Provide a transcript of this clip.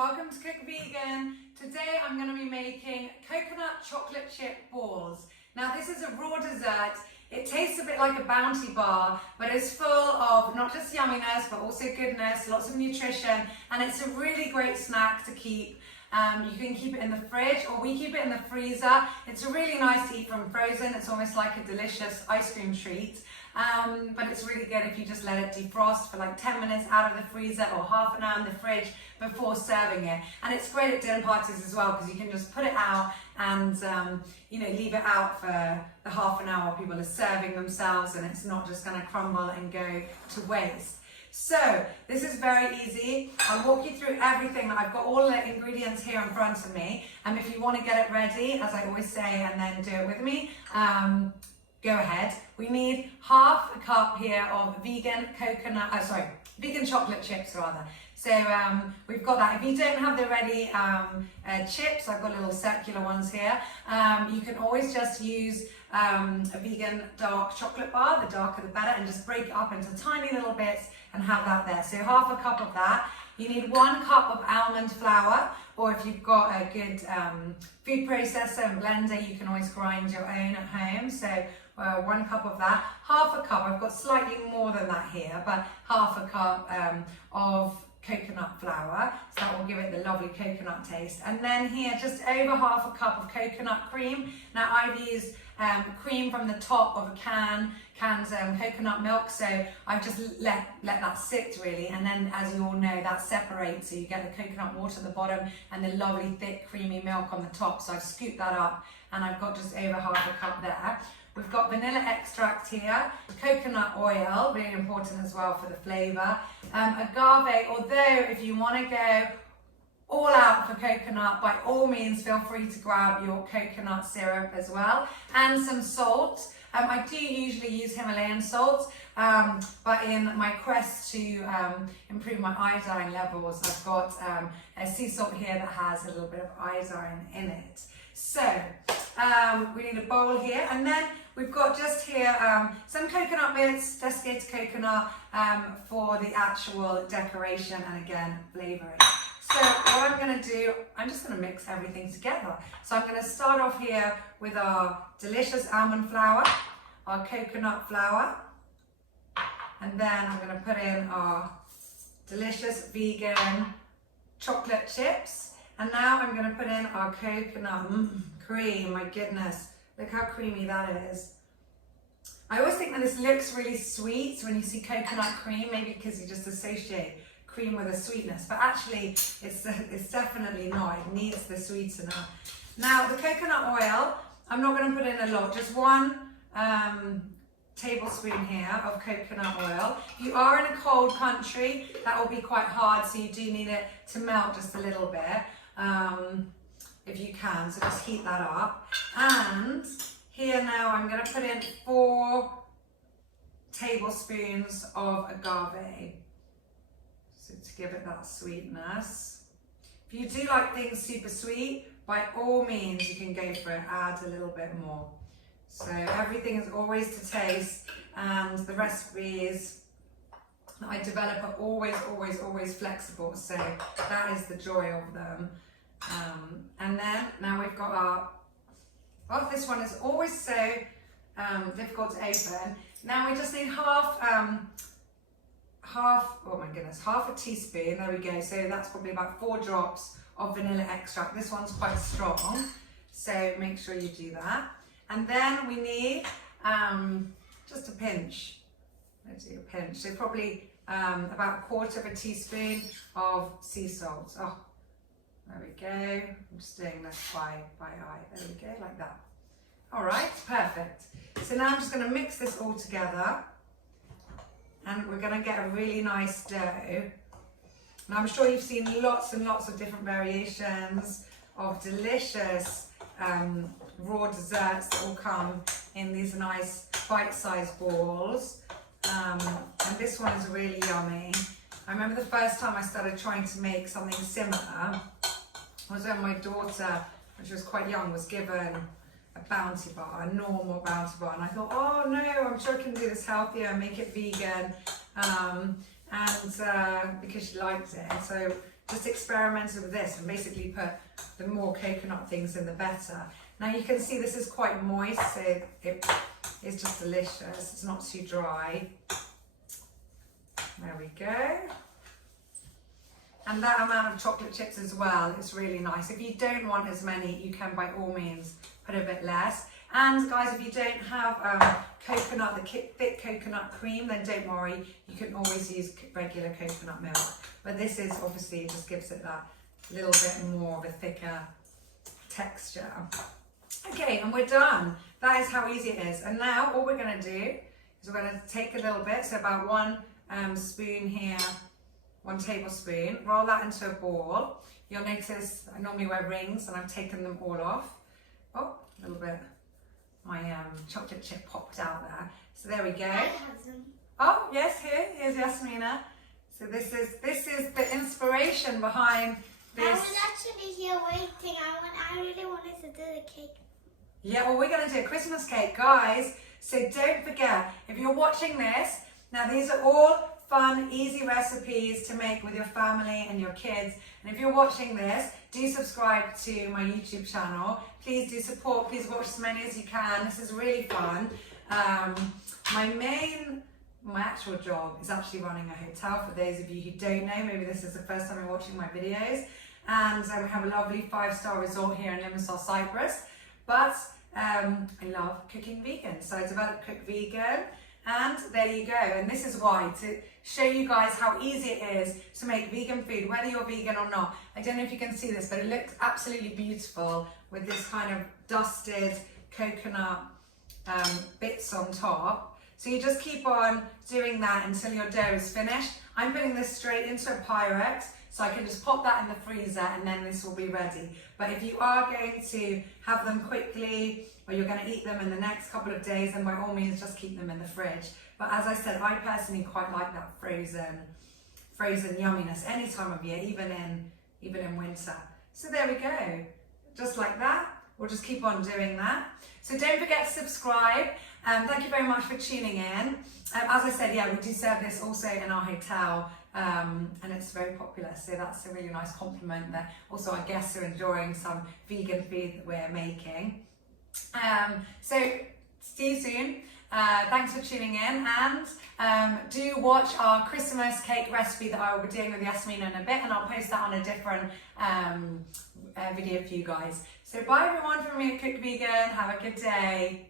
welcome to Cook Vegan. Today I'm going to be making coconut chocolate chip balls. Now this is a raw dessert. It tastes a bit like a Bounty bar, but it's full of not just yumminess but also goodness, lots of nutrition, and it's a really great snack to keep. You can keep it in the fridge, or we keep it in the freezer. It's really nice to eat from frozen. It's almost like a delicious ice cream treat. But it's really good if you just let it defrost for like 10 minutes out of the freezer or half an hour in the fridge before serving it. And it's great at dinner parties as well, because you can just put it out and leave it out for the half an hour people are serving themselves, and it's not just going to crumble and go to waste. So this is very easy. I'll walk you through everything. I've got all the ingredients here in front of me, and if you want to get it ready, as I always say, and then do it with me, go ahead. We need half a cup here of vegan chocolate chips rather. So we've got that. If you don't have the ready chips, I've got little circular ones here. You can always just use a vegan dark chocolate bar, the darker the better, and just break it up into tiny little bits and have that there. So half a cup of that. You need 1 cup of almond flour, or if you've got a good food processor and blender, you can always grind your own at home. So 1 cup of that, half a cup, I've got slightly more than that here, but half a cup of coconut flour, so that will give it the lovely coconut taste. And then here, just over half a cup of coconut cream. Now I've used cream from the top of a canned coconut milk, so I've just let that sit really, and then as you all know, that separates, so you get the coconut water at the bottom and the lovely thick creamy milk on the top. So I've scooped that up, and I've got just over half a cup there. We've got vanilla extract here, coconut oil, really important as well for the flavour, agave, although if you want to go all out for coconut, by all means feel free to grab your coconut syrup as well, and some salt. I do usually use Himalayan salt, but in my quest to improve my iodine levels, I've got a sea salt here that has a little bit of iodine in it. So we need a bowl here, and then we've got just here some coconut bits, desiccated coconut, for the actual decoration and again flavouring. So what I'm going to do, I'm just going to mix everything together. So I'm going to start off here with our delicious almond flour, our coconut flour, and then I'm going to put in our delicious vegan chocolate chips. And now I'm going to put in our coconut cream. My goodness, look how creamy that is. I always think that this looks really sweet when you see coconut cream, maybe because you just associate cream with a sweetness, but actually it's definitely not. It needs the sweetener. Now the coconut oil, I'm not going to put in a lot, just 1 tablespoon here of coconut oil. If you are in a cold country, that will be quite hard, so you do need it to melt just a little bit, if you can, so just heat that up. And here now I'm going to put in 4 tablespoons of agave, so to give it that sweetness. If you do like things super sweet, by all means you can go for it, add a little bit more. So everything is always to taste, and the recipes that I develop are always flexible, so that is the joy of them. And then now we've got our, this one is always so difficult to open. Now we just need half a teaspoon, there we go, so that's probably about 4 drops of vanilla extract. This one's quite strong, so make sure you do that. And then we need just a pinch. Let's do a pinch, so probably about 1/4 teaspoon of sea salt. Oh, there we go. I'm just doing this by eye. There we go, like that. All right, perfect. So now I'm just going to mix this all together, and we're going to get a really nice dough. And I'm sure you've seen lots and lots of different variations of delicious raw desserts that will come in these nice bite-sized balls. And this one is really yummy. I remember the first time I started trying to make something similar was when my daughter, when she was quite young, was given a Bounty bar, a normal Bounty bar, and I thought, oh no, I'm sure I can do this healthier and make it vegan, and because she liked it. So just experimented with this and basically put the more coconut things in, the better. Now you can see this is quite moist, so it is just delicious. It's not too dry. There we go. And that amount of chocolate chips as well, it's really nice. If you don't want as many, you can by all means put a bit less. And guys, if you don't have coconut, the thick coconut cream, then don't worry, you can always use regular coconut milk. But this is obviously, it just gives it that little bit more of a thicker texture. Okay, and we're done. That is how easy it is. And now all we're gonna do is we're gonna take a little bit, so about one spoon here, 1 tablespoon, roll that into a ball. You'll notice I normally wear rings and I've taken them all off. Oh, a little bit, my chocolate chip popped out there. So there we go. I have them. Oh, yes, here's Yasmina. So this is the inspiration behind this. I was actually here waiting. I really wanted to do the cake. Yeah, well, we're going to do a Christmas cake, guys. So don't forget, if you're watching this, now these are all fun, easy recipes to make with your family and your kids. And if you're watching this, do subscribe to my YouTube channel. Please do support. Please watch as many as you can. This is really fun. My actual job is actually running a hotel, for those of you who don't know. Maybe this is the first time you're watching my videos. And we have a lovely 5-star resort here in Limassol, Cyprus. But I love cooking vegan. So I developed Cook Vegan. And there you go. And this is why, to show you guys how easy it is to make vegan food, whether you're vegan or not. I don't know if you can see this, but it looks absolutely beautiful with this kind of dusted coconut bits on top. So you just keep on doing that until your dough is finished. I'm putting this straight into a Pyrex, so I can just pop that in the freezer and then this will be ready. But if you are going to have them quickly, or you're going to eat them in the next couple of days, then by all means just keep them in the fridge. But as I said, I personally quite like that frozen yumminess any time of year, even in winter. So there we go, just like that. We'll just keep on doing that. So don't forget to subscribe. Thank you very much for tuning in. As I said, yeah, we do serve this also in our hotel, and it's very popular. So that's a really nice compliment that also our guests are enjoying some vegan food that we're making. So see you soon. Thanks for tuning in, and do watch our Christmas cake recipe that I will be doing with Yasmina in a bit, and I'll post that on a different video for you guys. So bye everyone from me at Cook Vegan. Have a good day.